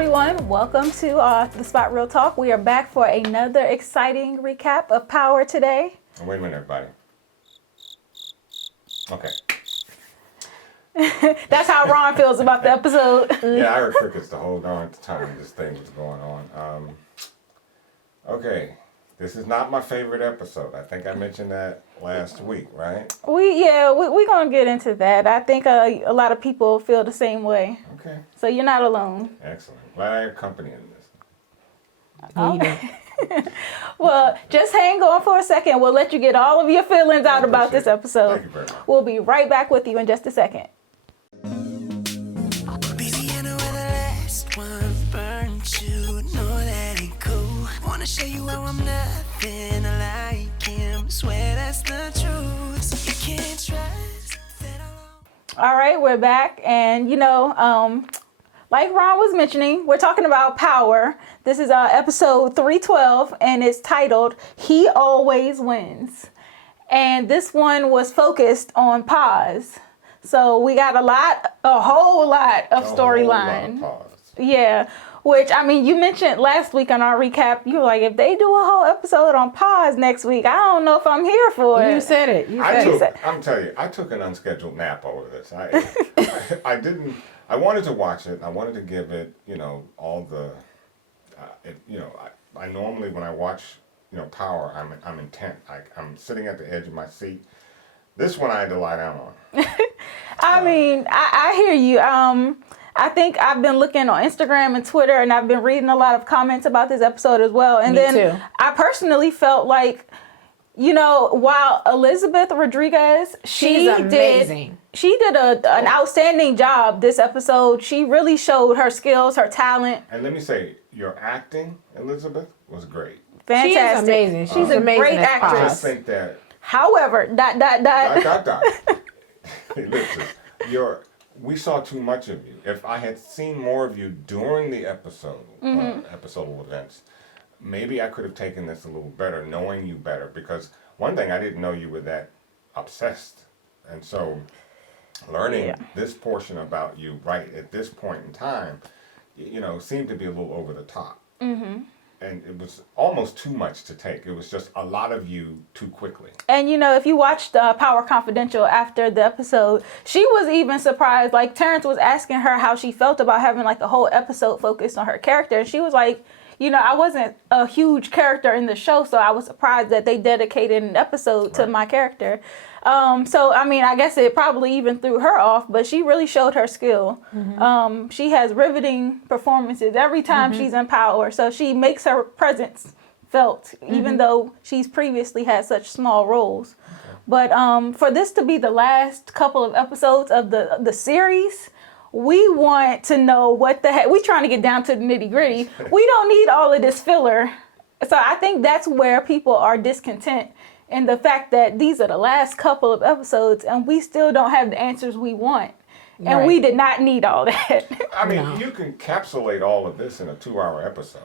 everyone. Welcome to The Spot Real Talk. We are back for another exciting recap of Power today. Wait a minute, everybody. Okay. That's how Ron feels about the episode. Yeah, I heard crickets the whole darn time this thing was going on. Okay. This is not my favorite episode. I think I mentioned that last week, right? We're going to get into that. I think a lot of people feel the same way. Okay. So you're not alone. Excellent. Glad I have company in this. Well, just hang on for a second. We'll let you get all of your feelings out about this episode. Thank you very much. We'll be right back with you in just a second. Baby, I know where the last one burned you. Know that ain't cool. Wanna show you how I'm nothing like him. Swear that's the truth. So you can't trust that All right, we're back. And, like Ron was mentioning, we're talking about Power. This is episode 312, and it's titled, He Always Wins. And this one was focused on Paz. So we got a whole lot of storyline. Yeah, which, you mentioned last week on our recap, you were like, if they do a whole episode on Paz next week, I don't know if I'm here for it. You said it. I'm telling you, I took an unscheduled nap over this. I wanted to watch it. I wanted to give it, all the, I normally, when I watch, Power, I'm intent. I'm sitting at the edge of my seat. This one I had to lie down on. I hear you. I think I've been looking on Instagram and Twitter, and I've been reading a lot of comments about this episode as well. And Me too. I personally felt like, while Elizabeth Rodriguez, She's amazing. She did an outstanding job this episode. She really showed her skills, her talent. And let me say, your acting, Elizabeth, was great. Fantastic. She is amazing. She's a amazing great as actress. I Paz. just think that... However, Hey, listen, we saw too much of you. If I had seen more of you during the episode, episodal events, maybe I could have taken this a little better, knowing you better. Because one thing, I didn't know you were that obsessed. And so learning this portion about you right at this point in time, seemed to be a little over the top. Mm-hmm. And it was almost too much to take. It was just a lot of you too quickly. And, if you watched Power Confidential after the episode, she was even surprised. Like, Terrence was asking her how she felt about having, a whole episode focused on her character. And she was like, I wasn't a huge character in the show, so I was surprised that they dedicated an episode to my character. I guess it probably even threw her off, but she really showed her skill. Mm-hmm. She has riveting performances every time she's in Power, so she makes her presence felt, even though she's previously had such small roles. Okay. But for this to be the last couple of episodes of the series, we want to know what the heck. We're trying to get down to the nitty gritty. We don't need all of this filler. So I think that's where people are discontent in the fact that these are the last couple of episodes and we still don't have the answers we want. And we did not need all that. You can encapsulate all of this in a 2-hour episode.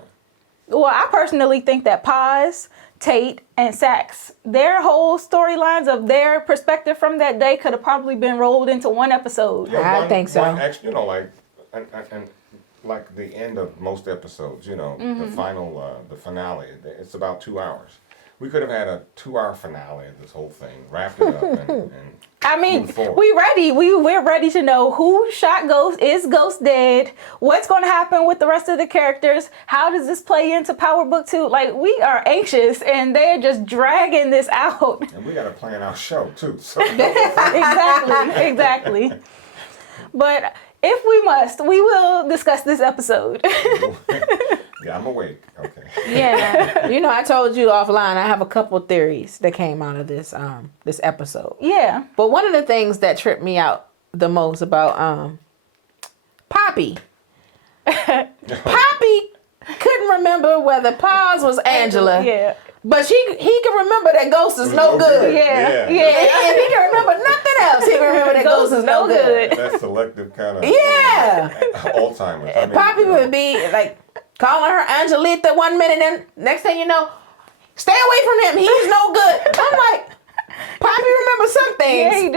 Well, I personally think that Paz, Tate, and Sax, their whole storylines of their perspective from that day could have probably been rolled into one episode. Yeah, I think so. And like the end of most episodes, the final, the finale, it's about 2 hours. We could have had a 2-hour finale of this whole thing, wrapped it up, and move forward. We ready. We're ready to know who shot Ghost. Is Ghost dead? What's going to happen with the rest of the characters? How does this play into Power Book 2? We are anxious, and they're just dragging this out. And we got to plan our show, too. So. Exactly. But if we must, we will discuss this episode. Yeah, I'm awake. Okay. Yeah. I told you offline, I have a couple theories that came out of this this episode. Yeah. But one of the things that tripped me out the most about Poppy. Poppy couldn't remember whether Paz was Angela. Yeah. But he can remember that Ghost is no good. Yeah. And he can remember nothing else. He can remember that Ghost is no good. That selective kind of Alzheimer's. Poppy would be calling her Angelita 1 minute, and next thing you know, stay away from him. He's no good. I'm like, Poppy remembers some things. Yeah, he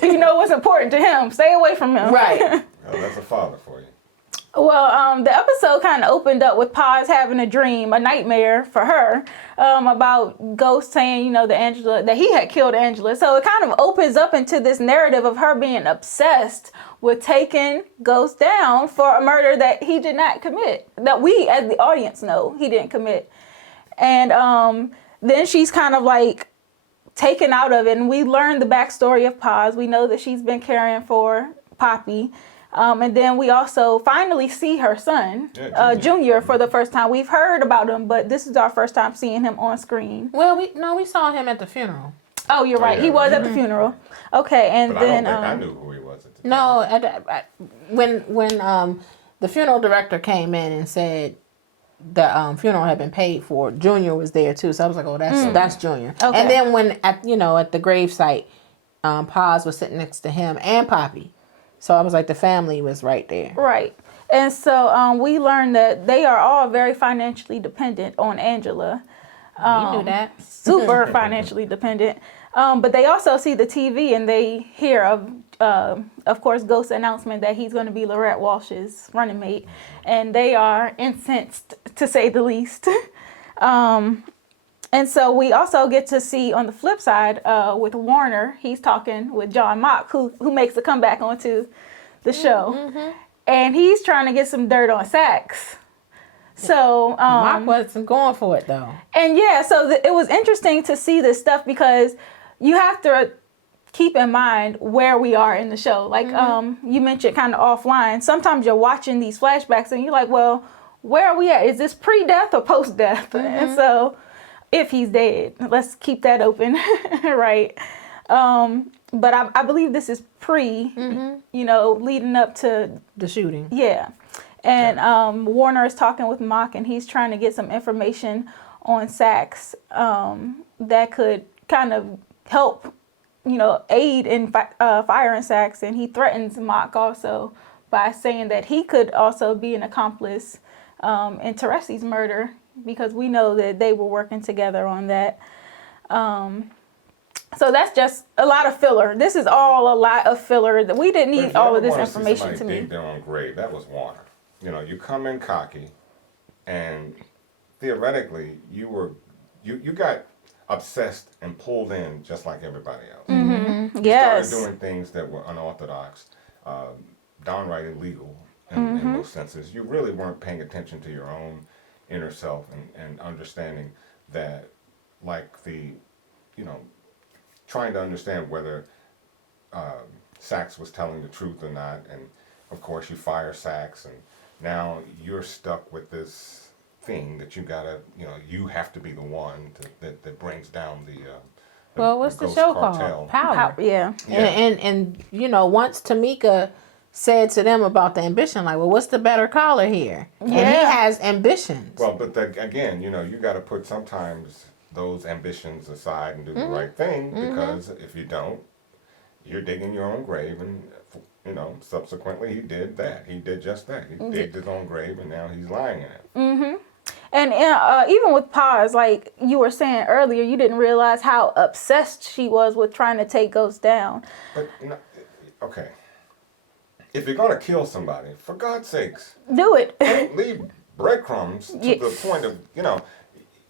do. You know what's important to him. Stay away from him. Right. Well, that's a father for you. Well, the episode kind of opened up with Paz having a dream, a nightmare for her, about Ghost saying, you know, that he had killed Angela. So it kind of opens up into this narrative of her being obsessed with taking Ghost down for a murder that he did not commit, that we as the audience know he didn't commit. And then she's kind of like taken out of it, and we learn the backstory of Paz. We know that she's been caring for Poppy. And then we also finally see her son, Junior, for the first time. We've heard about him, but this is our first time seeing him on screen. Well, we saw him at the funeral. Oh, you're right. Yeah. He was at the funeral. Okay, and But then I don't think I knew who he was at the time. No, when the funeral director came in and said the funeral had been paid for, Junior was there too. So I was like, oh, that's Junior. Okay. And then when at the gravesite, Paz was sitting next to him and Poppy. So I was like, the family was right there. Right. And so we learned that they are all very financially dependent on Angela. You knew that. Super financially dependent. But they also see the TV and they hear of course, Ghost's announcement that he's going to be Lorette Walsh's running mate. And they are incensed, to say the least. And so we also get to see on the flip side with Warner, he's talking with John Mock, who makes a comeback onto the show. Mm-hmm. And he's trying to get some dirt on Sax. So Mock wasn't going for it though. And yeah, so it was interesting to see this stuff because you have to keep in mind where we are in the show. Like you mentioned kind of offline, sometimes you're watching these flashbacks and you're like, well, where are we at? Is this pre-death or post-death? Mm-hmm. And so if he's dead, let's keep that open, right? But I believe this is leading up to the shooting. Yeah. And Warner is talking with Mock, and he's trying to get some information on Sax that could kind of help, aid in firing Sax. And he threatens Mock also by saying that he could also be an accomplice in Teresi's murder, because we know that they were working together on that. So that's just a lot of filler. This is all a lot of filler. We didn't need all of this information to me. Dig their own grave. That was Warner. You come in cocky, and theoretically you got obsessed and pulled in just like everybody else. Mm-hmm. You started doing things that were unorthodox, downright illegal in most senses. You really weren't paying attention to your own inner self and understanding that, like trying to understand whether Sax was telling the truth or not. And of course you fire Sax, and now you're stuck with this thing that you gotta, you have to be the one that brings down the what's the Ghost show cartel. called? Power. Yeah. And once Tamika said to them about the ambition, like, well, what's the better caller here? And he has ambitions. Well, but again, you got to put sometimes those ambitions aside and do the right thing, because if you don't, you're digging your own grave. And subsequently he did that. He did just that. He digged his own grave, and now he's lying in it. Mm-hmm. And even with Paz, like you were saying earlier, you didn't realize how obsessed she was with trying to take Ghost down. But okay, if you're gonna kill somebody, for God's sakes, do it. Don't leave breadcrumbs to the point of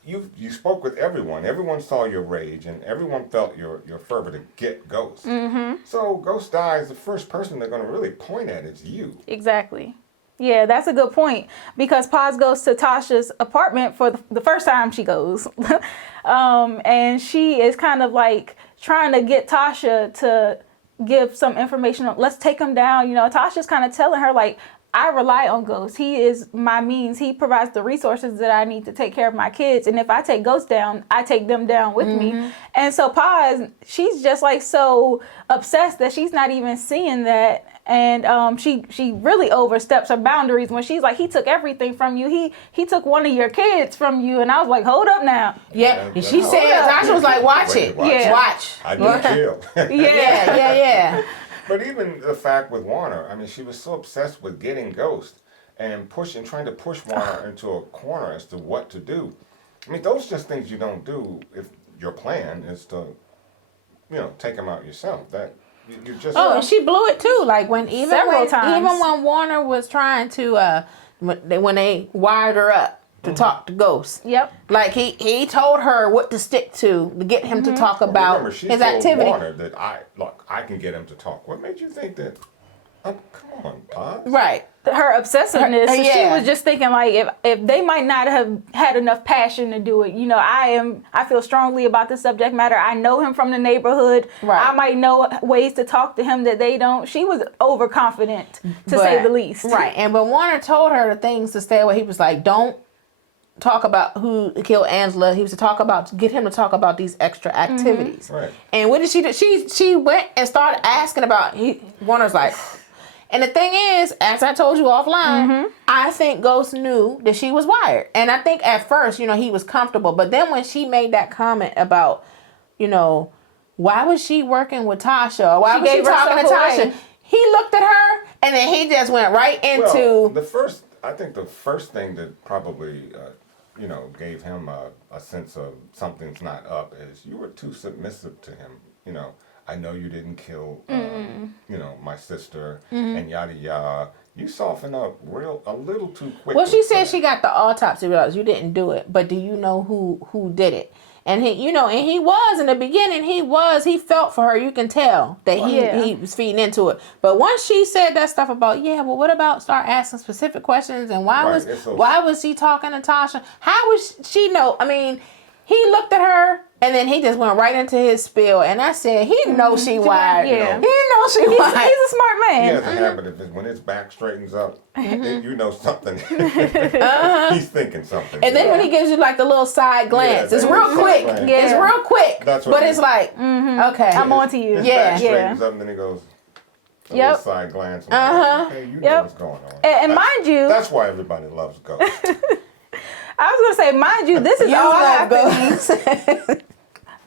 you spoke with everyone. Everyone saw your rage, and everyone felt your fervor to get Ghost. Mm-hmm. So Ghost dies. The first person they're going to really point at is you. Exactly. Yeah, that's a good point, because Paz goes to Tasha's apartment for the first time she goes. And she is kind of like trying to get Tasha to give some information on, let's take him down. Tasha's kind of telling her, like, I rely on Ghost. He is my means. He provides the resources that I need to take care of my kids. And if I take Ghost down, I take them down with me. And so Paz, she's just like so obsessed that she's not even seeing that. And she really oversteps her boundaries when she's like, he took everything from you. He took one of your kids from you. And I was like, hold up now. Yeah. She said, Tasha was like, watch it. Yeah. Watch. I do kill. Yeah. But even the fact with Warner, I mean, she was so obsessed with getting Ghost and trying to push Warner into a corner as to what to do. I mean, those are just things you don't do if your plan is to, take him out yourself. That, You just. Oh, and she blew it too. Like Several times. even when Warner was trying to when they wired her up to talk to Ghost. Yep. Like he told her what to stick to get him to talk about Remember, she his told activity. Warner that I can get him to talk. What made you think that? Come on, Paz. Right. Her obsessiveness. Her- She yeah. was just thinking like if they might not have had enough passion to do it, I feel strongly about the subject matter. I know him from the neighborhood. Right. I might know ways to talk to him that they don't. She was overconfident to say the least. Right. And when Warner told her the things to stay away, he was like, don't talk about who killed Angela. He was get him to talk about these extra activities. Right. And what did she do? She went and started asking about. Warner's like, and the thing is, as I told you offline, I think Ghost knew that she was wired, and I think at first, he was comfortable, but then when she made that comment about, why was she working with Tasha, or why was she talking to herself Tasha? away. He looked at her, and then he just went right into. Well, I think the first thing that probably, gave him a sense of something's not up is you were too submissive to him. I know you didn't kill, my sister, and yada yada. You soften up a little too quick. Well, she said she got the autopsy results. You didn't do it, but do you know who did it? And he was in the beginning. He felt for her. You can tell that he was feeding into it. But once she said that stuff about, well, what about start asking specific questions and why was she talking to Tasha? How was she know? I mean, he looked at her and then he just went right into his spiel. And I said, he knows she wired. Yeah. He knows she wired. He's a smart He man. has a habit of when his back straightens up, something. He's thinking something. And then when he gives you like the little side glance, it's real quick. Yeah. It's real quick. That's what but it's like, okay. I'm on to you. His Yeah. back straightens up and then he goes, a little side glance. Okay, you know what's going on. And mind you, that's why everybody loves Ghost. I was gonna say, mind you, this is all happening.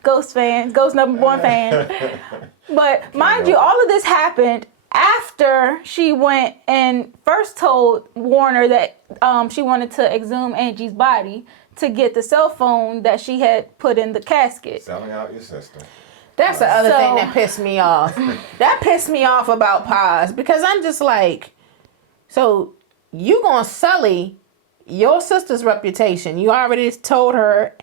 Ghost fans, Ghost #1 fan. But mind you, all of this happened after she went and first told Warner that she wanted to exhume Angie's body to get the cell phone that she had put in the casket. Selling out your sister. That's the other thing that pissed me off. That pissed me off about Paz because I'm just like, so you gonna sully your sister's reputation. You already told her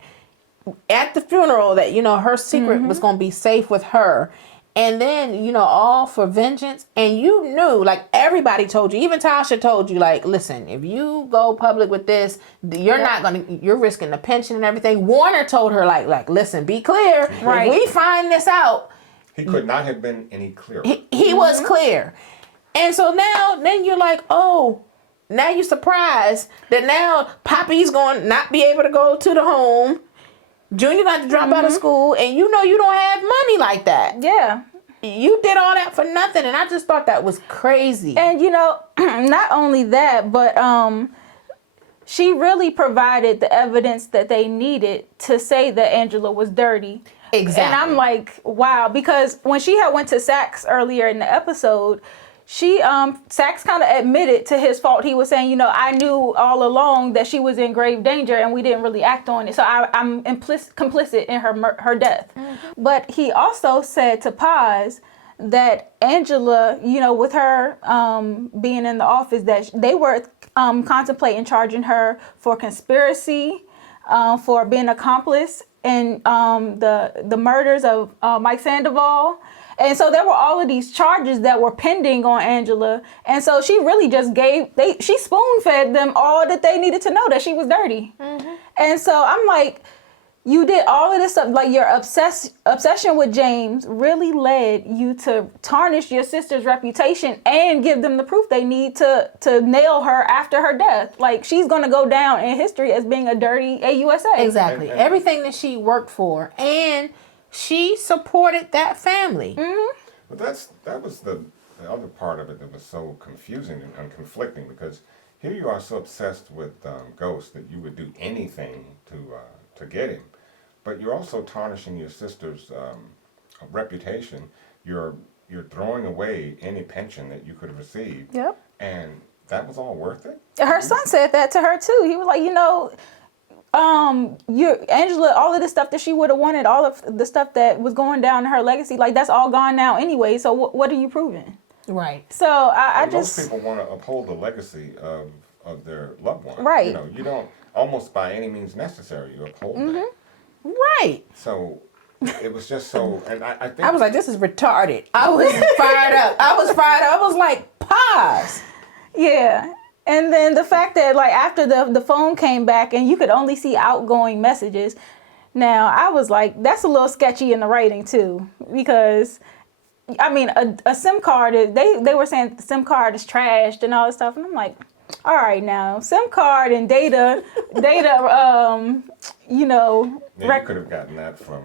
at the funeral that, her secret was going to be safe with her. And then, all for vengeance. And you knew, like everybody told you, even Tasha told you, like, listen, if you go public with this, you're risking the pension and everything. Warner told her, like, listen, be clear. Right. If we find this out. He could not have been any clearer. He was clear. And so then you're like, oh, now you're surprised that now Poppy's going to not be able to go to the home. Junior got to drop out of school, and you don't have money like that. Yeah. You did all that for nothing, and I just thought that was crazy. And not only that, but she really provided the evidence that they needed to say that Angela was dirty. Exactly. And I'm like, wow, because when she had went to Sax earlier in the episode, Sax kind of admitted to his fault. He was saying, I knew all along that she was in grave danger and we didn't really act on it. So I'm complicit in her death. Mm-hmm. But he also said to Paz that Angela, with her being in the office, that they were contemplating charging her for conspiracy, for being accomplice in the murders of Mike Sandoval. And so there were all of these charges that were pending on Angela. And so she really just she spoon-fed them all that they needed to know that she was dirty. Mm-hmm. And so I'm like, you did all of this stuff, like your obsession with James really led you to tarnish your sister's reputation and give them the proof they need to nail her after her death. Like, she's going to go down in history as being a dirty AUSA. Exactly. Everything that she worked for. And she supported that family. Mm-hmm. But that was the other part of it that was so confusing and conflicting, because here you are so obsessed with Ghost that you would do anything to get him, but you're also tarnishing your sister's reputation. You're throwing away any pension that you could have received. Yep. And that was all worth it? Her son said that to her too. He was like, Angela, all of the stuff that she would have wanted, all of the stuff that was going down in her legacy, like that's all gone now anyway. So what are you proving? Right. So I Most just people want to uphold the legacy of their loved one. Right. You know, you don't almost by any means necessary you uphold that. Right. So it was just so, and I think I was like, this is retarded. I was fired up. I was like, pause. yeah. And then the fact that like after the phone came back and you could only see outgoing messages. Now I was like, that's a little sketchy in the writing too, because I mean a SIM card is, they were saying the SIM card is trashed and all this stuff, and I'm like, all right now, SIM card and data, you know, you could have gotten that from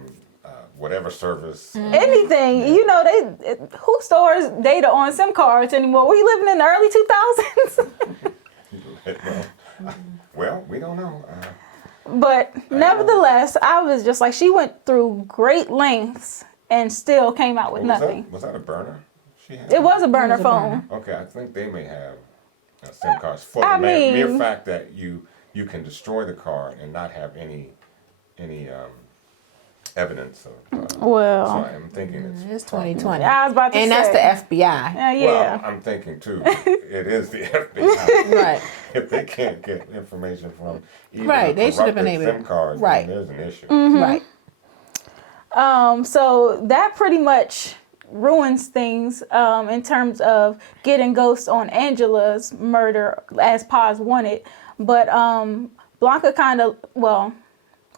whatever service. anything, you know, who stores data on SIM cards anymore? We living in the early 2000s. Well, we don't know. But nevertheless, I was just like, she went through great lengths and still came out with nothing. Was that a burner? She had? It was a burner It was a phone. Okay, I think they may have SIM cards for I the mere mean- fact that you can destroy the card and not have any evidence of. Well, so I'm thinking It's 2020. I was about to And say. that's the FBI. Yeah. Well, I'm thinking too. It is the FBI. Right. If they can't get information from even Right, a they should have been corrupted able SIM card, right. then there's an issue. Right. So that pretty much ruins things in terms of getting Ghost on Angela's murder as Paz wanted. But Blanca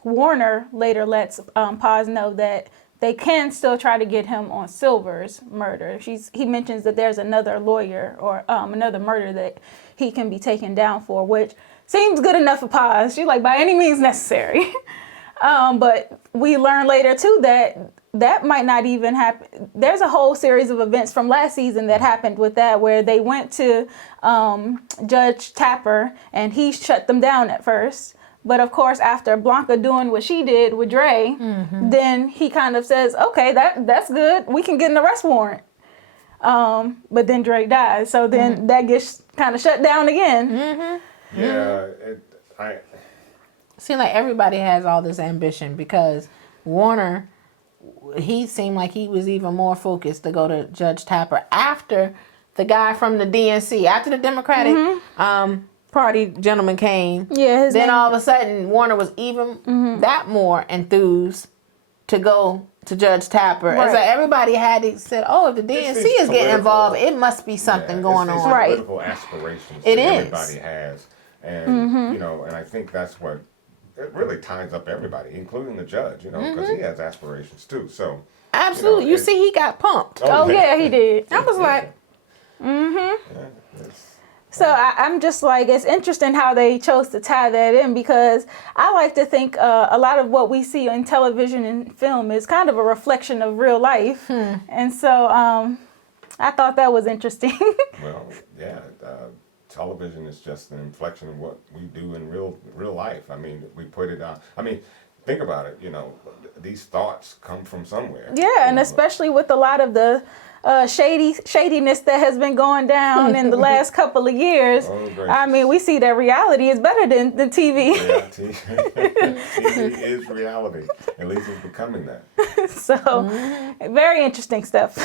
Warner later lets Paz know that they can still try to get him on Silver's murder. He mentions that there's another lawyer or another murder that he can be taken down for, which seems good enough for Paz. She's like, by any means necessary. But we learn later too that might not even happen. There's a whole series of events from last season that happened with that, where they went to Judge Tapper and he shut them down at first. But of course, after Blanca doing what she did with Dre, then he kind of says, okay, that's good. We can get an arrest warrant. But then Dre dies. So then that gets kind of shut down again. Yeah, Seems like everybody has all this ambition because Warner, he seemed like he was even more focused to go to Judge Tapper after the guy from the DNC, after the Democratic Party gentleman came. Yeah, then all of a sudden Warner was even that more enthused to go to Judge Tapper. Right. It's like everybody had said, oh, if the DNC is getting political. involved, it must be something going it's on. Right. Political aspirations It that is. everybody has, and you know, and I think that's what it really ties up everybody, including the judge. You know, because he has aspirations too. So Absolutely. You see, he got pumped. Oh yeah, he did. I was like, So I'm just like, it's interesting how they chose to tie that in, because I like to think a lot of what we see in television and film is kind of a reflection of real life. And so I thought that was interesting. Well, yeah, television is just an inflection of what we do in real life. I mean, we put it on. I mean, think about it. You know, these thoughts come from somewhere. Yeah, you and know, especially with a lot of the shadiness that has been going down in the last couple of years. Oh, gracious. I mean, we see that reality is better than TV. Yeah, TV is reality. At least it's becoming that. So, very interesting stuff.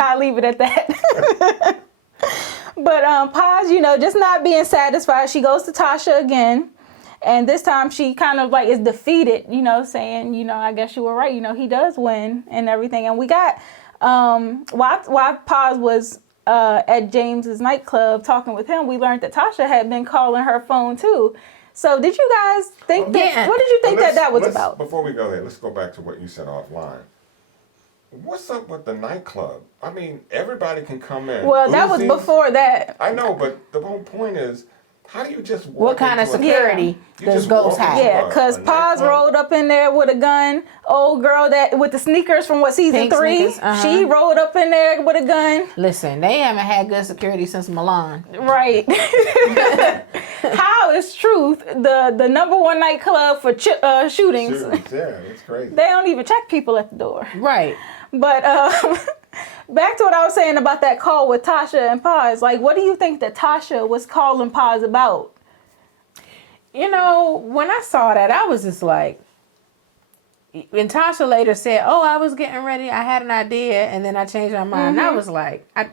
I'll leave it at that. But Paz, you know, just not being satisfied, she goes to Tasha again. And this time she kind of like is defeated, you know, saying, you know, I guess you were right. You know, he does win and everything. And we got, while Paz was at James's nightclub talking with him, we learned that Tasha had been calling her phone too. So did you guys think that, Yeah. what did you think But that was let's- about? Before we go there, let's go back to what you said offline. What's up with the nightclub? I mean, everybody can come in. Well, that was Uzis. before that. I know, but the whole point is, how do you just walk what kind of into a- security You does just Ghost walk have? into Yeah, because a Paz nightclub. rolled up in there with a gun. Old girl that with the sneakers from what, season Pink 3? sneakers, uh-huh. She rolled up in there with a gun. Listen, they haven't had good security since Milan. Right. How is Truth the number one nightclub for shootings? Shootings, yeah, it's crazy. They don't even check people at the door. Right. But back to what I was saying about that call with Tasha and Paz. Like, what do you think that Tasha was calling Paz about? you know, when I saw that, I was just like, when Tasha later said, "Oh, I was getting ready. I had an idea, and then I changed my mind." I was like, I You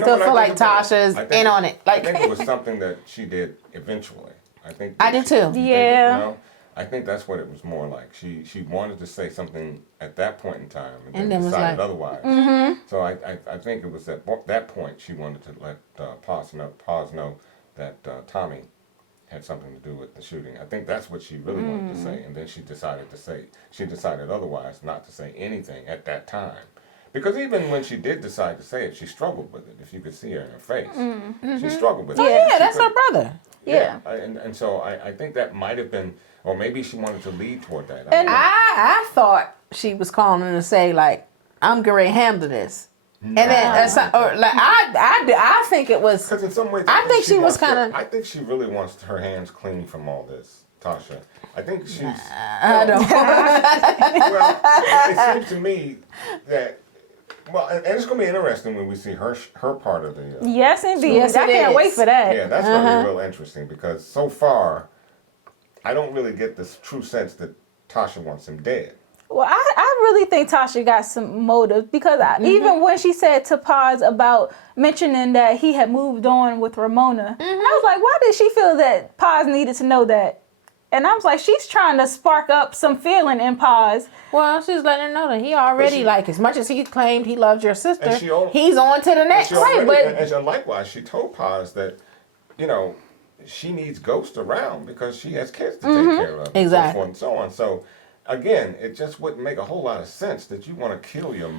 know still what I feel like think it was? Tasha's I think- in on it. I Like, think it was something that she did eventually. I think I did too. Yeah. You know, I think that's what it was more like. She wanted to say something at that point in time, and And then then was decided like, otherwise. So I think it was at that point she wanted to let Paz know that Tommy had something to do with the shooting. I think that's what she really wanted to say, and then she decided otherwise, not to say anything at that time. Because even when she did decide to say it, she struggled with it. If you could see her in her face, she struggled with it. yeah, She that's her couldn't- brother. Yeah. And so I think that might have been, or maybe she wanted to lead toward that. And I thought she was calling to say like, "I'm going to handle this," and then or like I think it was. Because in some ways, I think she was wants to- kinda- I think she really wants her hands clean from all this, Tasha. I think she's. I don't. Well, it seems to me that. Well, and it's going to be interesting when we see her part of the. Yes, indeed. Yes, I it can't is. wait for that. Yeah, that's going to be real interesting because so far, I don't really get this true sense that Tasha wants him dead. Well, I really think Tasha got some motive because even when she said to Paz about mentioning that he had moved on with Ramona, I was like, why did she feel that Paz needed to know that? And I was like, she's trying to spark up some feeling in Paz. Well, she's letting her know that he already, like, as much as he claimed he loved your sister, And she al- he's on to the next. She already, but- and likewise, she told Paz that, you know, she needs Ghost around because she has kids to take care of. And so Exactly. forth and so on. So, again, it just wouldn't make a whole lot of sense that you want to kill your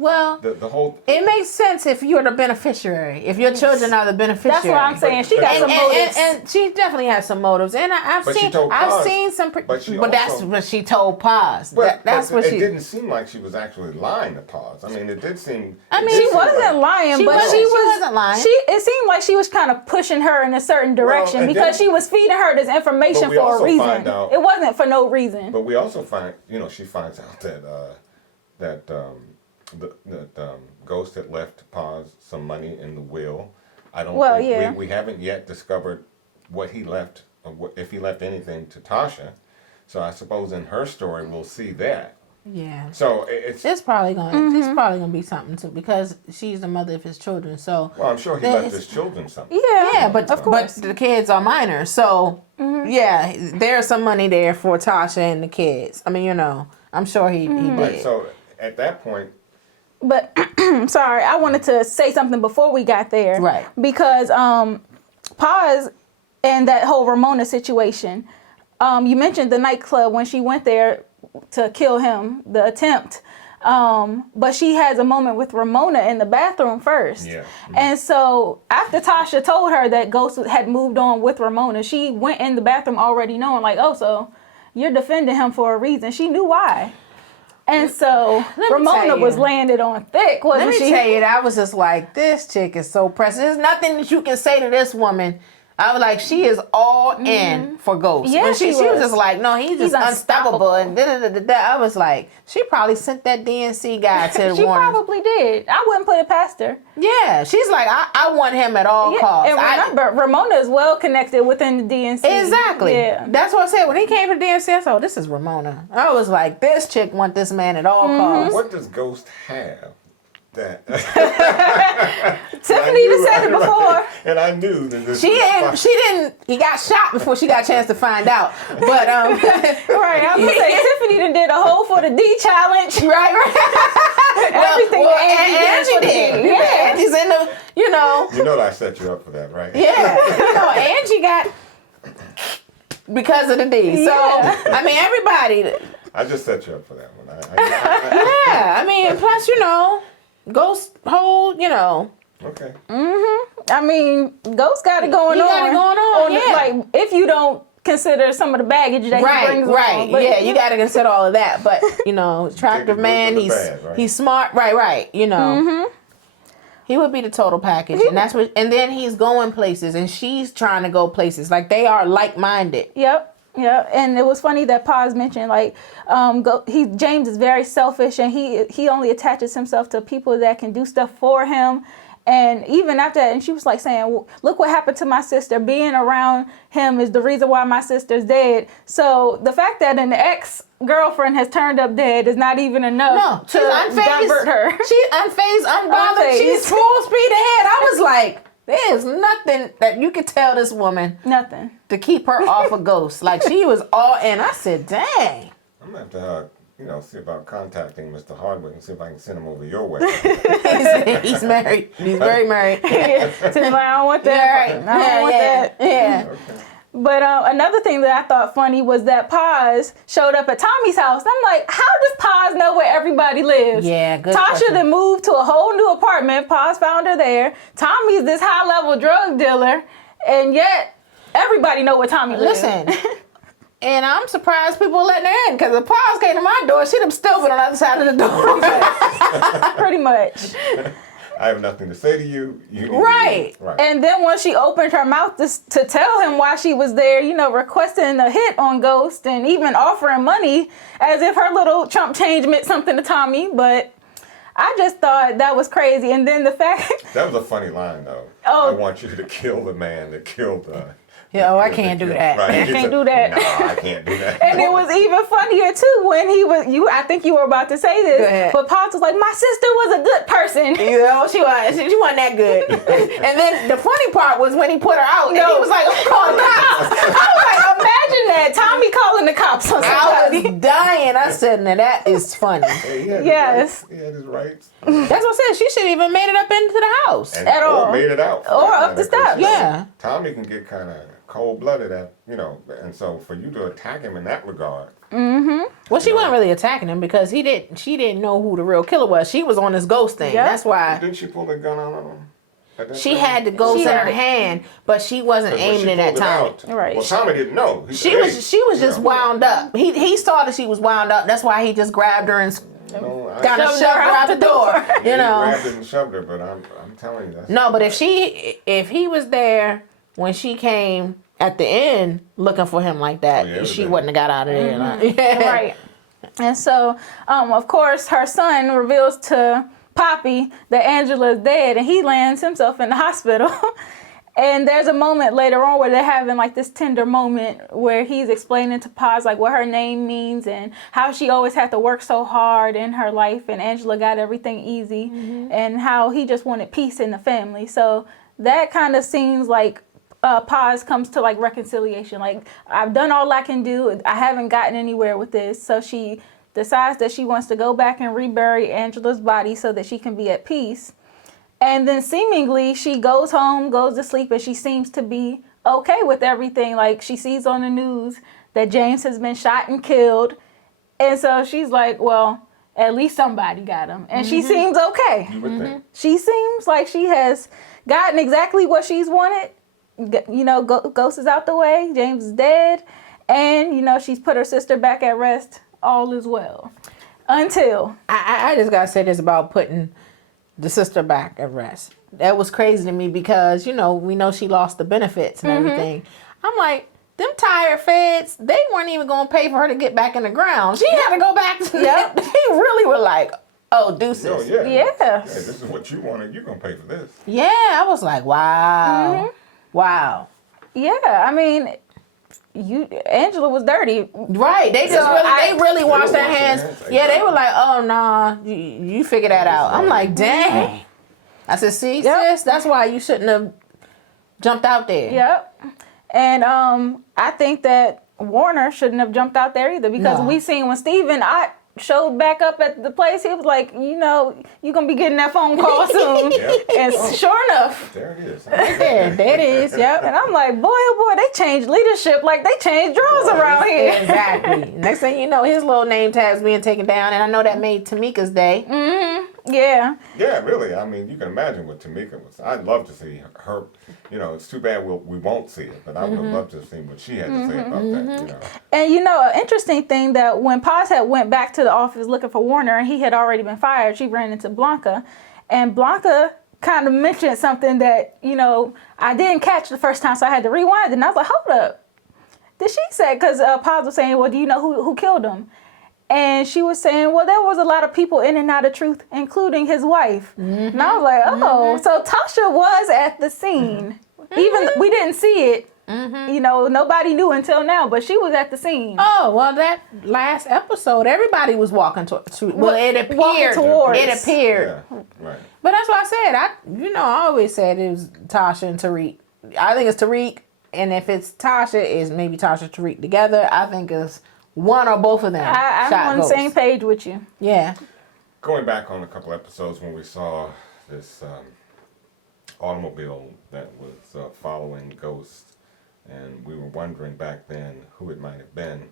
Well, the whole. it makes sense if you're the beneficiary, if your children are the beneficiary. That's what I'm saying. She got some motives. And she definitely has some motives, and I've But she seen told Paz, some, but she but that's also- what she told Paz. That's but what it she. didn't seem like she was actually lying to Paz. I mean, it did seem. I it mean, did She seem wasn't like- lying, She but wasn't- she she was. wasn't lying. It seemed like she was kind of pushing her in a certain direction and because then- she was feeding her this information But we for a also reason. find out- It wasn't for no reason. But we also find, she finds out that Ghost had left Paz some money in the will. I don't. Well, think, yeah. we haven't yet discovered what he left, or if he left anything to Tasha. So I suppose in her story we'll see that. Yeah. So it's. It's probably gonna be something too, because she's the mother of his children. So Well, I'm sure he left his children something. Yeah, but of course. the kids are minors, so yeah, there's some money there for Tasha and the kids. I mean, I'm sure he did. Right. So at that point, But sorry, I wanted to say something before we got there. Right. Because Paz and that whole Ramona situation, you mentioned the nightclub when she went there to kill him, the attempt. But she has a moment with Ramona in the bathroom first. Yeah. And so after Tasha told her that Ghost had moved on with Ramona, she went in the bathroom already knowing like, oh, so you're defending him for a reason. She knew why. And so me Ramona tell was you. landed on thick, wasn't Let me she? tell you, I was just like, this chick is so precious. There's nothing that you can say to this woman. I was like, she is all in for Ghost. Yeah, When she she was was. just like, no, he's just unstoppable. And da-da-da-da-da. I was like, she probably sent that DNC guy to the She Warrens. probably did. I wouldn't put it past her. Yeah, she's like, I want him at all costs. And remember, Ramona is well connected within the DNC. Exactly. Yeah. That's what I said. When he came to the DNC, I said, oh, this is Ramona. I was like, this chick want this man at all costs. what does Ghost have? That Tiffany just said it before. and I knew that this She was didn't, he got shot before she got a chance to find out. But, Right. I was going to say, Tiffany done did a whole for the D challenge. right. Everything well, that Angie did for the D. Yeah. Angie in the, You know that I set you up for that, right? yeah. Angie got, because of the D. So, Yeah. I mean, everybody, I just set you up for that one. yeah. I mean, plus, Ghost whole, Okay. I mean, Ghost got it going He on. got it going on, yeah. Like, if you don't consider some of the baggage that he brings along. But, yeah, you got to consider all of that. But, attractive good man, with the he's bad, right? he's smart, right, He would be the total package, and that's what. And then he's going places, and she's trying to go places. Like they are like-minded. Yep. Yeah, and it was funny that Paz mentioned like James is very selfish and he only attaches himself to people that can do stuff for him, And even after that, and she was like saying, well, look what happened to my sister. Being around him is the reason why my sister's dead. So the fact that an ex-girlfriend has turned up dead is not even enough to divert her. She's unfazed, unbothered. She's full speed ahead. I was like, there's nothing that you could tell this woman. Nothing. To keep her off a ghost. Like, she was all in. I said, dang. I'm going to have to, see about contacting Mr. Hardwick and see if I can send him over your way. He's married. He's very married. So like, I don't want that. Yeah, right. I don't want that. Yeah. Okay. But another thing that I thought funny was that Paz showed up at Tommy's house. And I'm like, how does Paz know where everybody lives? Yeah, good Tasha question. then moved to a whole new apartment. Paz found her there. Tommy's this high-level drug dealer. And yet, everybody know where Tommy lives. Listen, and I'm surprised people letting her in, because if Paz came to my door, she'd have still been on the other side of the door. Pretty much. I have nothing to say to you. Right. Right. And then when she opened her mouth to tell him why she was there, requesting a hit on Ghost and even offering money as if her little chump change meant something to Tommy. But I just thought that was crazy. And then the fact... That was a funny line, though. Oh. I want you to kill the man that killed Yo, I can't do that. Right. I can't do that. No, I can't do that. And it was even funnier too when I think you were about to say this, Go ahead. but Paz was like, my sister was a good person. She wasn't that good. And then the funny part was when he put her out, and he was like, I'm calling the cops. I was like, imagine that, Tommy calling the cops on I somebody. was dying. I said, now that is funny. Hey, he had Yes. He had his rights. That's what I said. She should have even made it up into the house. At all. Or made it out. Or up the steps. Yeah. Tommy can get kind of cold-blooded and so for you to attack him in that regard. Well, she wasn't really attacking him because she didn't know who the real killer was. She was on this ghost thing. Yep. That's why Didn't she pull the gun out on him? at that she time? had the ghost in had her it. hand, but she wasn't Because when aiming she it at pulled Tommy. out, Right. Well, Tommy didn't know. He She said, was "Hey, just wound up. He saw that she was wound up. That's why he just grabbed her and No, I- kind of Shoved shoved her her out the door. He You know. grabbed it and shoved her, but I'm telling you, that's No, but if he was there when she came at the end looking for him like that, Oh, yeah, it would've she been- wouldn't have got out of there. Like, yeah. Right. And so, of course, her son reveals to Poppy that Angela's dead, and he lands himself in the hospital. And there's a moment later on where they're having like this tender moment where he's explaining to Paz like what her name means and how she always had to work so hard in her life, and Angela got everything easy, and how he just wanted peace in the family. So that kind of seems like Paz comes to like reconciliation. Like, I've done all I can do. I haven't gotten anywhere with this. So she decides that she wants to go back and rebury Angela's body so that she can be at peace. And then seemingly she goes home, goes to sleep, and she seems to be okay with everything. Like, she sees on the news that James has been shot and killed. And so she's like, well, at least somebody got him. And she seems okay. you would think. She seems like she has gotten exactly what she's wanted. You know, Ghost is out the way, James is dead, and, you know, she's put her sister back at rest. All is well. Until... I just gotta say this about putting the sister back at rest. That was crazy to me because, you know, we know she lost the benefits and everything. I'm like, them tired feds, they weren't even gonna pay for her to get back in the ground. She had to go back to Yep. They really were like, oh, deuces. Oh, yeah. Yes. Yeah, this is what you wanted. You're going to pay for this. Yeah, I was like, wow. Wow. Yeah, I mean, Angela was dirty. Right. They just So they really washed their washed their hands. hands. Yeah, they were like, oh nah, you figure that out. I'm like, dang. I said, see, Yep. sis, that's why you shouldn't have jumped out there. Yep. And I think that Warner shouldn't have jumped out there either, because No. we seen when Steven showed back up at the place, he was like, you know, you're going to be getting that phone call soon. Yep. And sure enough, There it is. There it is. Yep. and I'm like, boy, oh boy, they changed leadership like they changed draws around here. Exactly. Next thing you know, his little name tag's being taken down, and I know that made Tamika's day. Yeah. Yeah, really. I mean, you can imagine what Tamika was. I'd love to see her. You know, it's too bad we won't see it, but I would have loved to have seen what she had to say about that. You know. And you know, an interesting thing that when Paz had went back to the office looking for Warner and he had already been fired, she ran into Blanca, and Blanca kind of mentioned something that, you know, I didn't catch the first time, so I had to rewind it, and I was like, hold up. Did she say, because Paz was saying, well, do you know who killed him? And she was saying, well, there was a lot of people in and out of truth, including his wife. And I was like, oh, so Tasha was at the scene. Even we didn't see it. You know, nobody knew until now, but she was at the scene. Oh, well, that last episode, everybody was walking to well, it appeared. Walking towards. It appeared. Yeah, right. But that's what I said. I always said it was Tasha and Tariq. I think it's Tariq, and if it's Tasha, it's maybe Tasha and Tariq together. I think it's one or both of them. I'm on the same page with you. Yeah. Going back on a couple episodes when we saw this automobile that was following Ghost, and we were wondering back then who it might have been.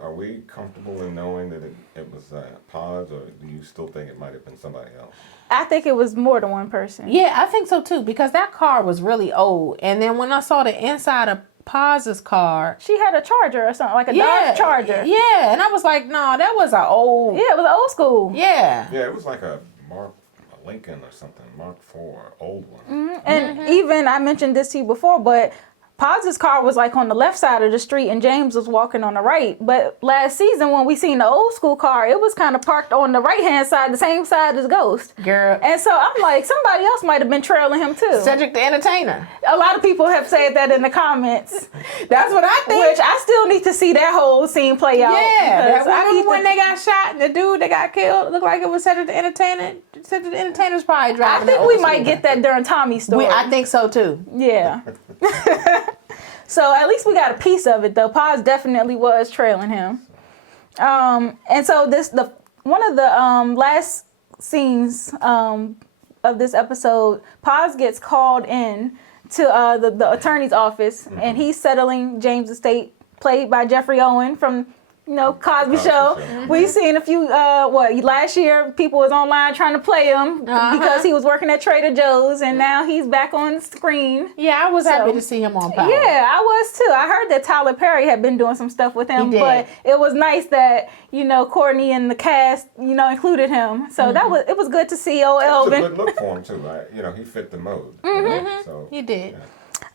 Are we comfortable in knowing that it was Paz, or do you still think it might have been somebody else? I think it was more than one person. Yeah, I think so too, because that car was really old. And then when I saw the inside of Paz's car, She had a Charger or something, like a Dodge Charger. Yeah, and I was like, no, that was an old. Yeah, it was old school. Yeah. Yeah, it was like a Lincoln or something, Mark IV, old one. And even, I mentioned this to you before, but Paz's car was like on the left side of the street and James was walking on the right. But last season when we seen the old school car, it was kind of parked on the right hand side, the same side as Ghost. Girl. And so I'm like, somebody else might have been trailing him too. Cedric the Entertainer. A lot of people have said that in the comments, That's what I think. which I still need to see that whole scene play out. Yeah, because I need remember when to- they got shot and the dude that got killed looked like it was Cedric the Entertainer. Cedric the Entertainer's probably I driving. think the we old might school. get that during Tommy's story. I think so too. Yeah. So at least we got a piece of it though. Paz definitely was trailing him. And so one of the last scenes of this episode, Paz gets called in to the attorney's office, and he's settling James' estate, played by Jeffrey Owen from Cosby Show. We seen a few, last year people was online trying to play him because he was working at Trader Joe's, and now he's back on screen. Yeah, I was happy to see him on Power. Yeah, I was too. I heard that Tyler Perry had been doing some stuff with him, He did. but it was nice that, Courtney and the cast, included him. So it was good to see old It was a Elvin. good look for him too. He fit the mode. So He did.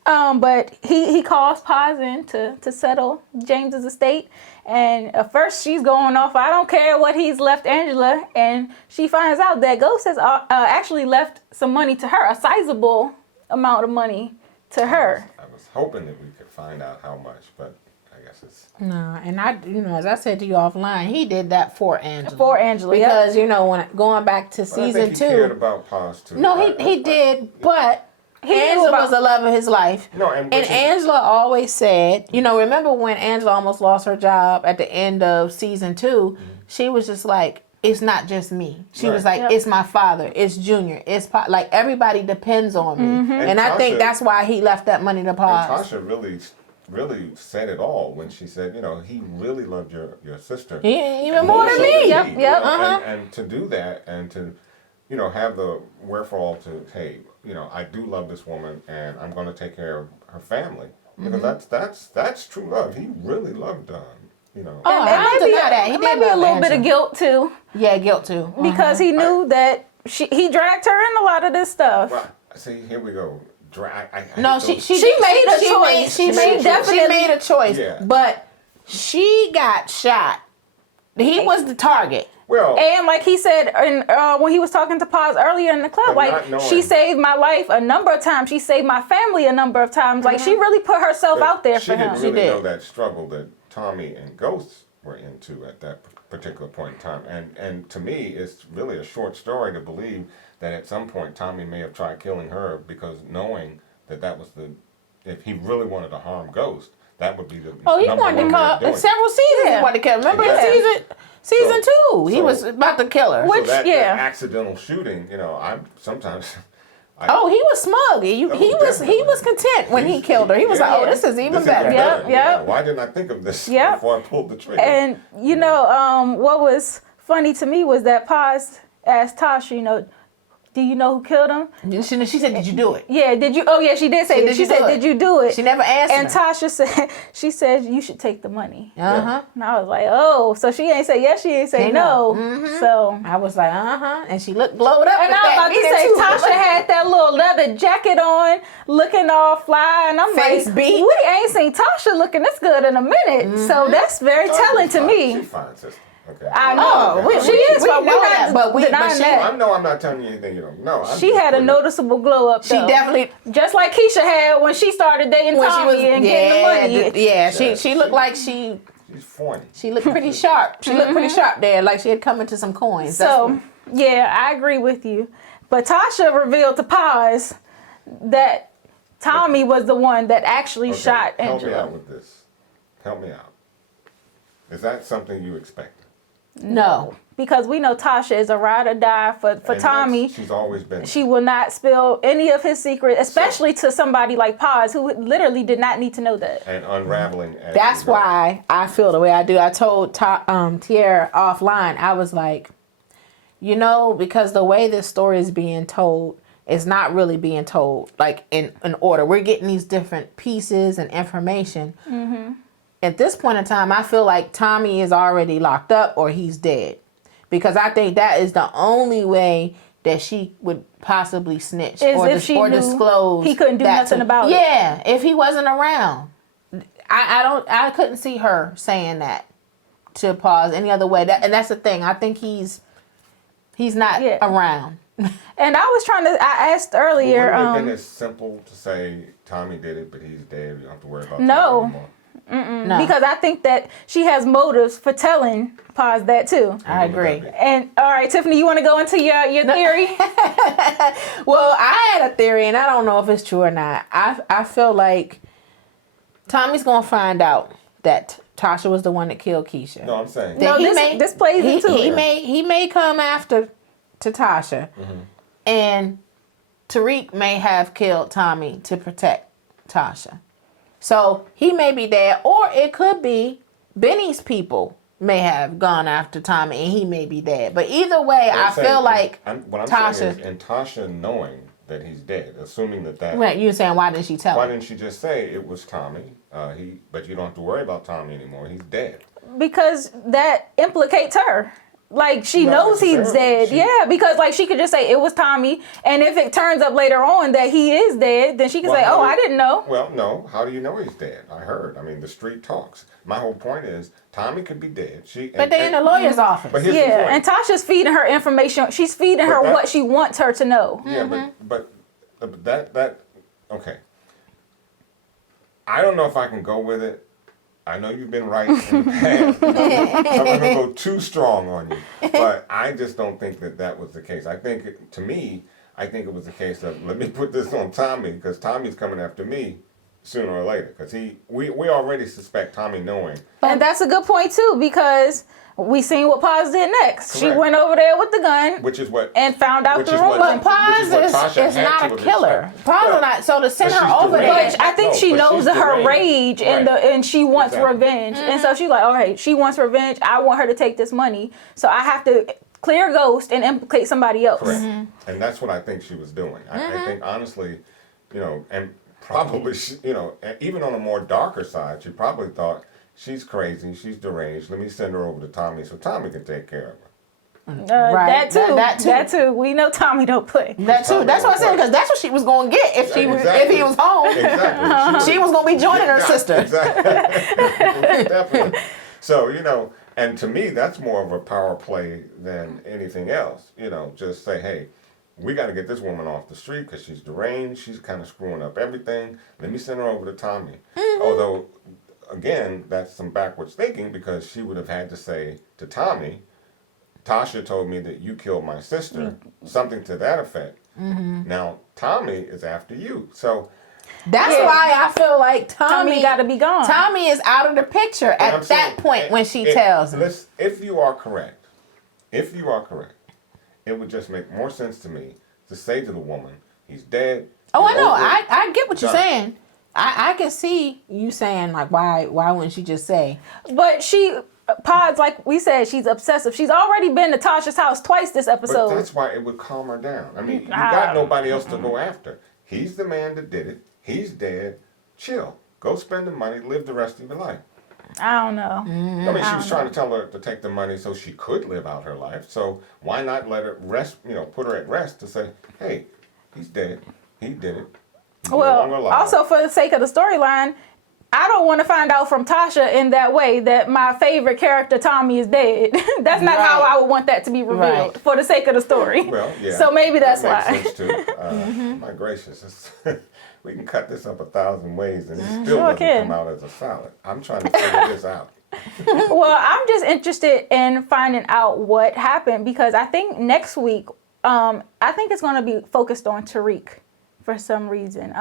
But he calls Paz in to settle James's estate. And at first she's going off, I don't care what he's left Angela. And she finds out that Ghost has actually left some money to her, a sizable amount of money to her. I was hoping that we could find out how much, but I guess it's... No, and as I said to you offline, he did that for Angela. For Angela, yep. Because, when going back to I season think he cared 2. about Paz too. No, he did, but Angela was the love of his life. No, and Angela always said, remember when Angela almost lost her job at the end of season 2? She was just like, it's not just me. She was like, it's my father, it's Junior, it's like everybody depends on me. And I think that's why he left that money to Paz. And Tasha really said it all when she said, he really loved your sister. Even more than me. Yep. And to do that and to, have the wherewithal to, hey, I do love this woman and I'm going to take care of her family. Because that's true love. He really loved Oh, And I maybe, deny that. He did maybe a love little bit of Angela. guilt too, Yeah, guilt too. because he knew that he dragged her in a lot of this stuff. Well, see, here we go. No, she made a choice. She made a choice. Yeah. But she got shot. He was the target. Well, And like he said, when he was talking to Paz earlier in the club, But not like knowing. she saved my life a number of times. She saved my family a number of times. Like she really put herself out there for him. She didn't really did. know that struggle that Tommy and Ghost were into at that particular point in time. And to me, it's really a short story to believe that at some point Tommy may have tried killing her because knowing that was if he really wanted to harm Ghost, that would be the Oh, he number wanted to one way of kill doing it. several seasons. Yeah. He wanted to kill. Remember Exactly. in season 2, he so- was about to kill her. Which- So that yeah. accidental shooting, I'm sometimes. Oh, he was smug. He definitely. was content when he killed her. He was like, oh, this is even better. Yep. Yeah. Why didn't I think of this Yep. before I pulled the trigger? And what was funny to me was that Paz asked Tasha, do you know who killed him? She said, did you do it? Yeah, did you? Oh yeah, she did say it. She said, did you do it? She never answered. And Tasha said, she said, you should take the money. Uh-huh. And I was like, oh, so she ain't say yes, she ain't say no. So I was like, and she looked glowed up. and I was about to say, Tasha had that little leather jacket on, looking all fly, and I'm Face like, beat. we ain't seen Tasha looking this good in a minute. So that's very telling to me. She's fine, sister. Okay. I know. Okay. She is, but we're that, not but denying that. I know I'm not telling you anything you don't know. I'm She just had a putting- noticeable glow up, though. She definitely. Just like Keisha had when she started dating Tommy and getting the money. Yeah, she looked like she She's 40. She looked pretty sharp. She looked pretty sharp there, like she had come into some coins. So, yeah, I agree with you. But Tasha revealed to Paz that Tommy was the one that actually shot Help me Angela. out with this. Help me out. Is that something you expected? No. Because we know Tasha is a ride or die for And Tommy. she's always been. She will not spill any of his secrets, especially to somebody like Paz, who literally did not need to know that. And unraveling. As That's you go. why I feel the way I do. I told Tierra offline, I was like, because the way this story is being told is not really being told like in order. We're getting these different pieces and information. At this point in time, I feel like Tommy is already locked up or he's dead. Because I think that is the only way that she would possibly snitch Is or, if she knew disclose. he couldn't do that nothing about it. Yeah, if he wasn't around. I couldn't see her saying that to Paz any other way. And that's the thing. I think he's not around. And I asked earlier. Would it have been as simple to say Tommy did it, but he's dead? You don't have to worry about No. that anymore. No. Because I think that she has motives for telling Paz that too. I agree. And all right, Tiffany, you want to go into your theory? Well, I had a theory, and I don't know if it's true or not. I feel like Tommy's gonna find out that Tasha was the one that killed Keisha. No, I'm saying. No, this plays into he it. he may come after to Tasha, and Tariq may have killed Tommy to protect Tasha. So he may be there, or it could be Benny's people may have gone after Tommy, and he may be dead. But either way, I feel like what I'm Tasha. saying is, and Tasha knowing that he's dead, assuming that. Wait, you were saying why didn't she tell Why him? didn't she just say it was Tommy? But you don't have to worry about Tommy anymore. He's dead. Because that implicates her. Like, she Not knows he's necessarily. dead. Yeah, because like she could just say it was Tommy, and if it turns up later on that he is dead, then she can say, "Oh, I didn't know." Well, no. How do you know he's dead? I heard. I mean, the street talks. My whole point is Tommy could be dead. But they're in the lawyer's office. But here's the Yeah, point. and Tasha's feeding her information. She's feeding her that- what she wants her to know. Yeah, but that okay. I don't know if I can go with it. I know you've been right in the past. I'm not gonna go too strong on you, but I just don't think that was the case. I think it was the case of let me put this on Tommy because Tommy's coming after me sooner or later because we already suspect Tommy knowing. And that's a good point too, because we seen what Paz did next. She Correct. went over there with the gun Which is what and found out which the is rumor. what- But Paz which is what Tasha is had not to a have killer. expected. Paz Well, is not. So to send but her she's over there. deranged. But I think No, she but knows she's her deranged. rage and Right. and she wants Exactly. revenge. And so she's like, okay, she wants revenge. I want her to take this money. So I have to clear Ghost and implicate somebody else. Correct. And that's what I think she was doing. I think honestly, and probably, and even on a more darker side, she probably thought, she's crazy, she's deranged, let me send her over to Tommy so Tommy can take care of her. Right. That too. We know Tommy don't play. That too. That's what I said, because that's what she was going to get if he was home. Exactly. She was going to be joining her sister. Exactly. Definitely. So, and to me, that's more of a power play than anything else. Just say, hey, we got to get this woman off the street because she's deranged. She's kind of screwing up everything. Let me send her over to Tommy. Although, again, that's some backwards thinking because she would have had to say to Tommy, Tasha told me that you killed my sister, something to that effect. Now, Tommy is after you. So That's why I feel like Tommy got to be gone. Tommy is out of the picture But I'm at saying, that point when she tells him. Listen, if you are correct, it would just make more sense to me to say to the woman, he's dead. Oh, I get know. over it. I get what you're Done. saying. I can see you saying, like, why wouldn't she just say? But she, Paz, like we said, she's obsessive. She's already been to Tasha's house twice this But episode. that's why it would calm her down. I mean, you got nobody else to go after. He's the man that did it. He's dead. Chill. Go spend the money. Live the rest of your life. I don't know. I mean, she was trying to tell her to take the money so she could live out her life. So why not let her rest, put her at rest to say, hey, he's dead. He did it. He's no longer Well, alive. also for the sake of the storyline, I don't want to find out from Tasha in that way that my favorite character, Tommy, is dead. That's not how I would want that to be revealed for the sake of the story. Well, yeah. So maybe that's that why. makes sense too. My gracious. We can cut this up 1,000 ways and it still Sure doesn't can. come out as a salad. I'm trying to figure this out. Well, I'm just interested in finding out what happened because I think next week, I think it's going to be focused on Tariq for some reason.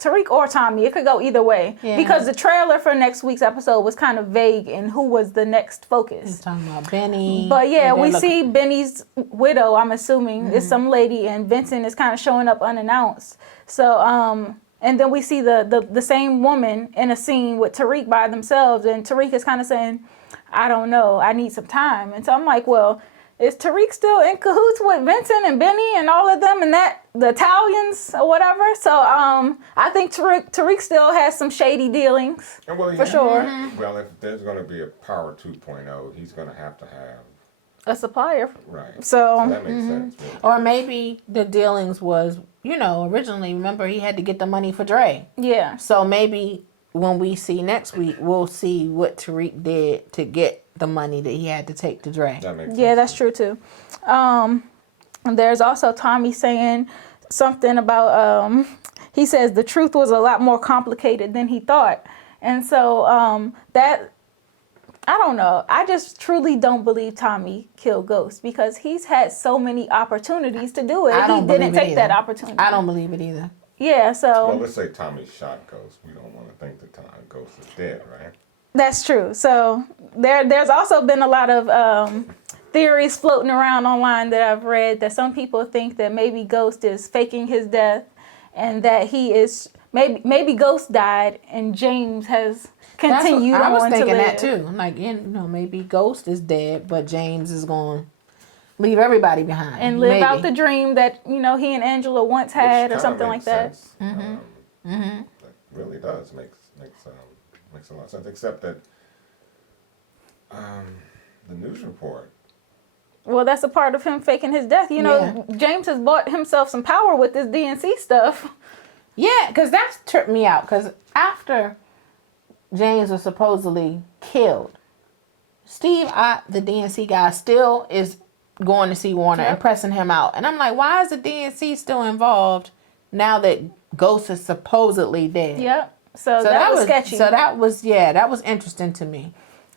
Tariq or Tommy, it could go either way because the trailer for next week's episode was kind of vague in who was the next focus. He's talking about Benny. But yeah, we see Benny's widow, I'm assuming, is some lady, and Vincent is kind of showing up unannounced. So, and then we see the same woman in a scene with Tariq by themselves, and Tariq is kind of saying, I don't know, I need some time. And so I'm like, well, is Tariq still in cahoots with Vincent and Benny and all of them and the Italians or whatever? So I think Tariq still has some shady dealings for sure. Well, if there's going to be a Power 2.0, he's going to have A supplier. right. So that makes sense. Yeah. Or maybe the dealings was, originally, remember he had to get the money for Dre. yeah. So maybe when we see next week, we'll see what Tariq did to get the money that he had to take to Dre. That makes sense. Yeah, that's true too. And there's also Tommy saying something about he says the truth was a lot more complicated than he thought. And so that I don't know. I just truly don't believe Tommy killed Ghost because he's had so many opportunities to do it. I don't He didn't believe it take that either. opportunity. I don't believe it either. Yeah, so Well, let's say Tommy shot Ghost. We don't want to think that Ghost is dead, right? that's true. So there's also been a lot of theories floating around online that I've read that some people think that maybe Ghost is faking his death and that he is maybe Ghost died and James has continued I was on to thinking live. that too. Like, maybe Ghost is dead, but James is going to leave everybody behind And live maybe. out the dream that, he and Angela once had or Which kinda something like makes that. sense. That really does makes a lot of sense. Except that the news report. Well, that's a part of him faking his death. James has bought himself some power with this DNC stuff. Yeah, because that tripped me out. Because after James was supposedly killed, Steve, the DNC guy, still is going to see Warner and pressing him out. And I'm like, why is the DNC still involved now that Ghost is supposedly dead? Yep. So that was sketchy. So that was interesting to me.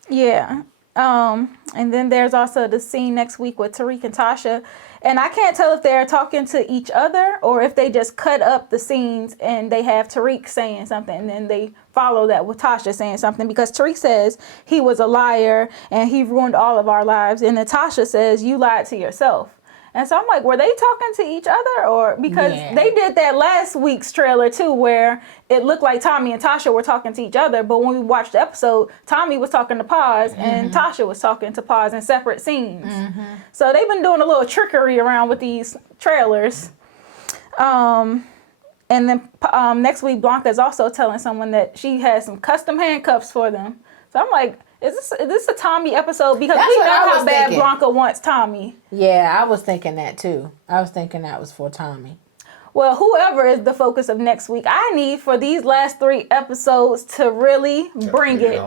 Yeah. And then there's also the scene next week with Tariq and Tasha. And I can't tell if they're talking to each other or if they just cut up the scenes and they have Tariq saying something and then they follow that with Tasha saying something because Tariq says he was a liar and he ruined all of our lives. And then Tasha says you lied to yourself. And so I'm like, were they talking to each other or because they did that last week's trailer too, where it looked like Tommy and Tasha were talking to each other. But when we watched the episode, Tommy was talking to Paz and Tasha was talking to Paz in separate scenes. So they've been doing a little trickery around with these trailers. And then next week, Blanca is also telling someone that she has some custom handcuffs for them. So I'm like, is this a Tommy episode? Because That's we what know I was how bad thinking. Blanca wants Tommy. Yeah, I was thinking that too. I was thinking that was for Tommy. Well, whoever is the focus of next week, I need for these last 3 episodes to really bring it.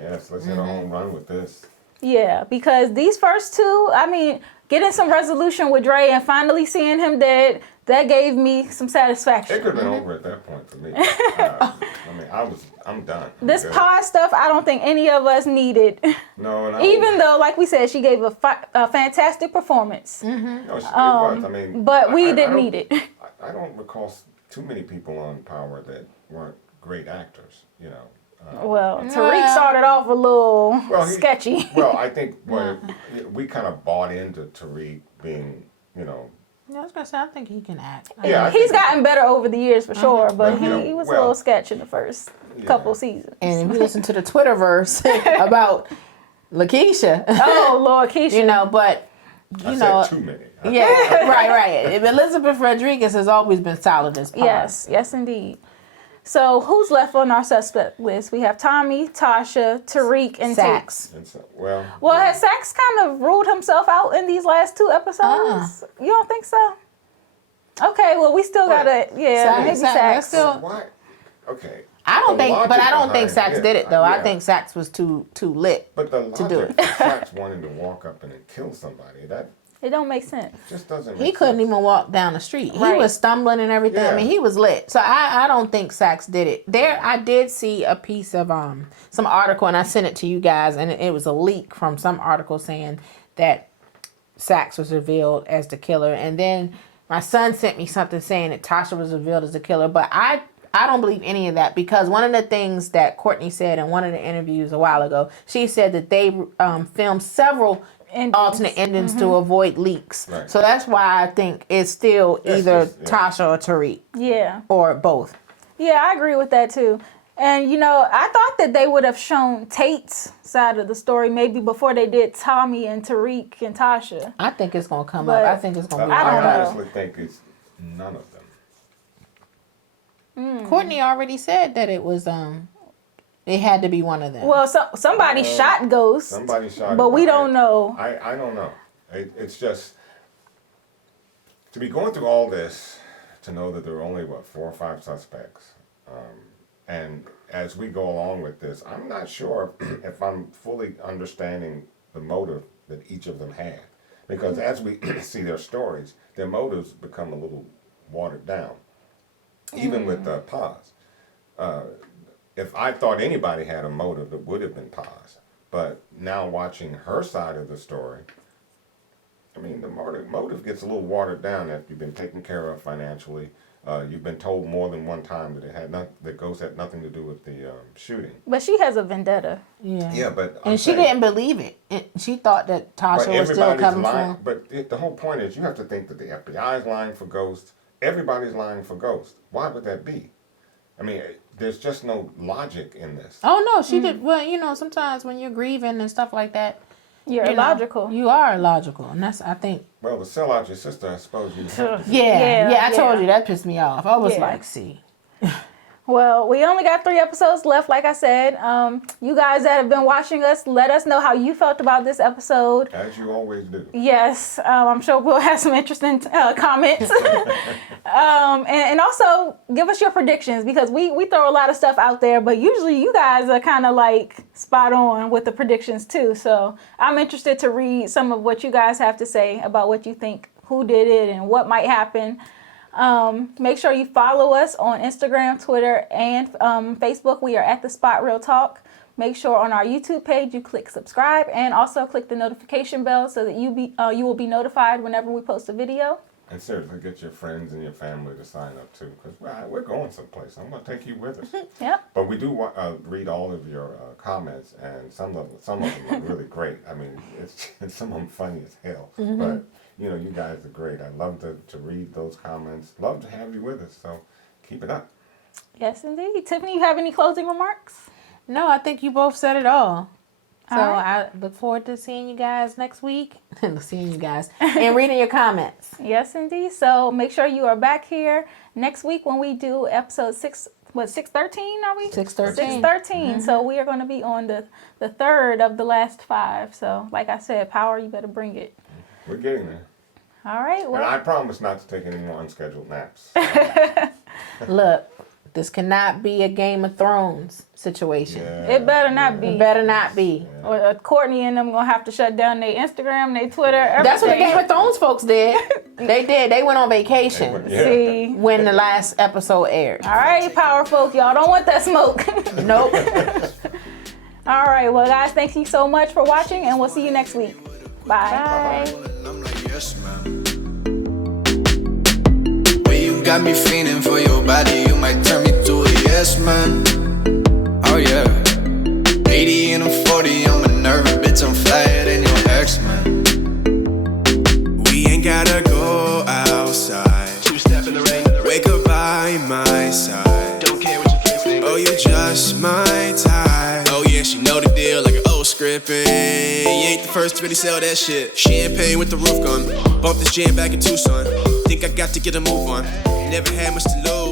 Yes, let's hit a home run with this. Yeah, because these first 2, I mean, getting some resolution with Dre and finally seeing him dead, that gave me some satisfaction. It could have been over at that point for me. I'm done. This Paz stuff, I don't think any of us needed. No, and Even though, like we said, she gave a fantastic performance. No, it was. I mean, But we I didn't don't- need it. I don't recall too many people on Power that weren't great actors. Well, Tariq started off a little sketchy. Well, I think we kind of bought into Tariq being, Yeah, I was gonna say I think he can act. Yeah, I He's think- gotten better over the years for sure, but you know, he was a well, little sketch in the first couple seasons. And if you listen to the Twitterverse about Lakeisha. Oh, Lord, Keisha. You know, but I know, said too many. yeah, right. If Elizabeth Rodriguez has always been solid as Paz. Yes, indeed. So who's left on our suspect list? We have Tommy, Tasha, Tariq, and Sax. And so, well, Has Sax kind of ruled himself out in these last 2 episodes? You don't think so? Okay, well, we still gotta, maybe Sax. why? Okay. I don't The think, but logic I don't think behind Sax it, did it though. I yeah. think Sax was too lit. But the to do logic it. of Sax wanting to walk up and then kill somebody, that It don't make sense. just doesn't He make couldn't sense. even walk down the street. He Right. was stumbling and everything. I Yeah. mean, he was lit. So I don't think Sax did it. There, I did see a piece of some article, and I sent it to you guys, and it was a leak from some article saying that Sax was revealed as the killer, and then my son sent me something saying that Tasha was revealed as the killer, but I don't believe any of that, because one of the things that Courtney said in one of the interviews a while ago, she said that they filmed several Endings. alternate endings to avoid leaks. Right. So that's why I think it's still It's either just, Tasha or Tariq Yeah. or both. Yeah, I agree with that too. And I thought that they would have shown Tate's side of the story maybe before they did Tommy and Tariq and Tasha. I think it's gonna come But up. I think it's gonna be I I don't know. honestly think it's none of them. Courtney already said that it was it had to be one of them. Well, somebody shot Ghost. Somebody shot But him. we don't know. I don't know. It's just to be going through all this to know that there are only 4 or 5 suspects, and as we go along with this, I'm not sure if I'm fully understanding the motive that each of them had, because as we see their stories, their motives become a little watered down. Even with Paz. If I thought anybody had a motive, it would have been Paz. But now watching her side of the story, I mean, the motive gets a little watered down after you've been taken care of financially. You've been told more than one time that that Ghost had nothing to do with the shooting. But she has a vendetta. yeah. But And she didn't believe it. She thought that Tasha was still coming for him. But the whole point is, you have to think that the FBI is lying for Ghost. Everybody's lying for Ghost. Why would that be? I mean, there's just no logic in this. Oh no, she did. Well, sometimes when you're grieving and stuff like that, You're you know, illogical. you are illogical, and that's I think. Well, to sell out your sister, I suppose you have to. Yeah, I told yeah. you that pissed me off. I was Yeah. like, see. Well, we only got 3 episodes left, like I said. You guys that have been watching us, let us know how you felt about this episode. As you always do. Yes, I'm sure we'll have some interesting comments. And also give us your predictions, because we throw a lot of stuff out there, but usually you guys are kind of like spot on with the predictions too. So I'm interested to read some of what you guys have to say about what you think, who did it, and what might happen. Make sure you follow us on Instagram, Twitter, and Facebook. We are at The Spot Real Talk. Make sure on our YouTube page you click subscribe, and also click the notification bell so that you will be notified whenever we post a video. And seriously, get your friends and your family to sign up too, because we're going someplace. I'm going to take you with us. Yep. But we do read all of your comments, and some of them are really great. I mean, some of them funny as hell. But you guys are great. I love to read those comments. Love to have you with us. So keep it up. Yes, indeed. Tiffany, you have any closing remarks? No, I think you both said it all. So All right. I look forward to seeing you guys next week. Seeing you guys and reading your comments. Yes, indeed. So make sure you are back here next week when we do episode 613, are we? 613. 613. So we are going to be on the third of the last 5. So like I said, Power, you better bring it. We're getting there. All right. And Well, I promise not to take any more unscheduled naps. Look, this cannot be a Game of Thrones situation. it better not be. It better not be. Or Courtney and them going to have to shut down their Instagram, their Twitter, everything. That's what the Game of Thrones folks did. They did. They went on vacation Yeah. See? when the last episode aired. All right, Power folk. Y'all don't want that smoke. Nope. All right. Well, guys, thank you so much for watching, and we'll see you next week. Bye. I'm like, yes, man. When you got me feeling for your body, you might turn me to a yes, man. Oh, yeah. 80 and I'm 40, I'm a nervous bitch, I'm flyer than your ex, man. We ain't gotta go outside. 2-step in the rain. Wake up by my side. Don't care what you think. Oh, you just my type. Oh, yeah, she know the deal like an old script. Scrippin', you ain't the first to really sell that shit. Champagne with the roof gun. Bump this jam back in Tucson. Think I got to get a move on. Never had much to lose.